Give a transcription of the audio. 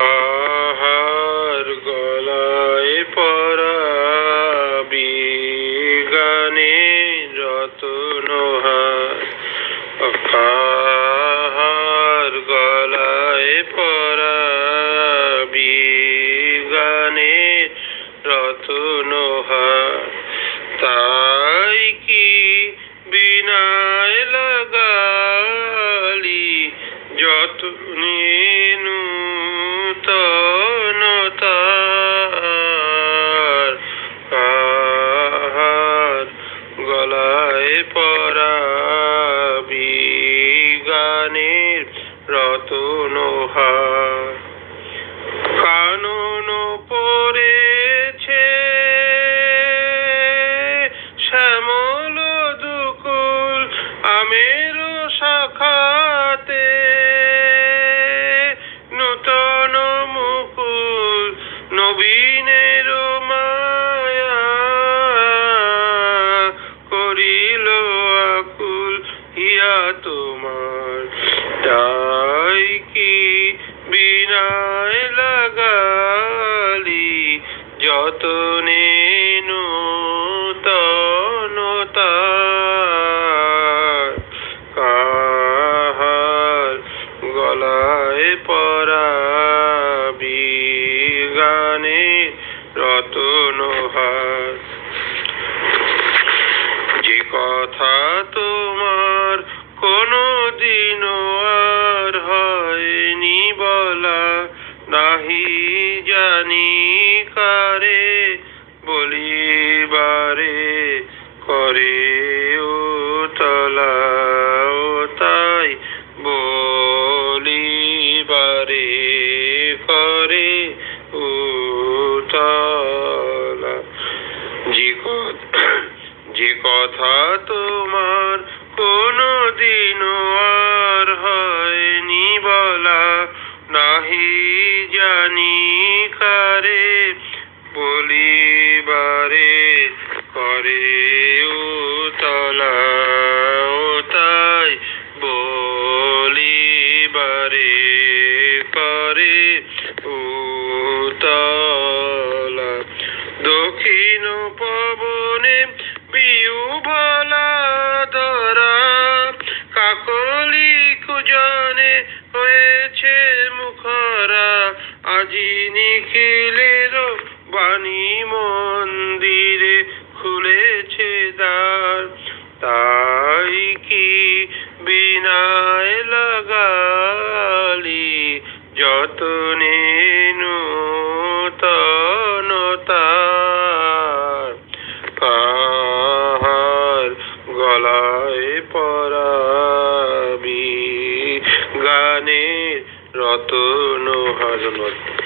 আহার গলায় পরাবি গানে রতনহার আহার গলায় পরাবি গানে রতনহার তাই কি বিনায় রতনহার কানন পড়েছে। শ্যামল দুকুল আমের শাখাতে গানে রতনহার যে কথা তোমার কোনো দিনও আর হয়নি বলা, নাহি জানি কারে বলিবারে করে। কথা তোমার কোনো দিনও আর হয়নি বলা। নাহি জানি কারে বলিবারে করে ও তাই বলিবারে করে ও তলা দক্ষিণ পবনে হয়েছে মুখরা। আজি নিখিলের বাণী মন্দিরে খুলেছে দ্বার। তাই কি বিনায় লাগালি যতনে গানের রতন হাজনত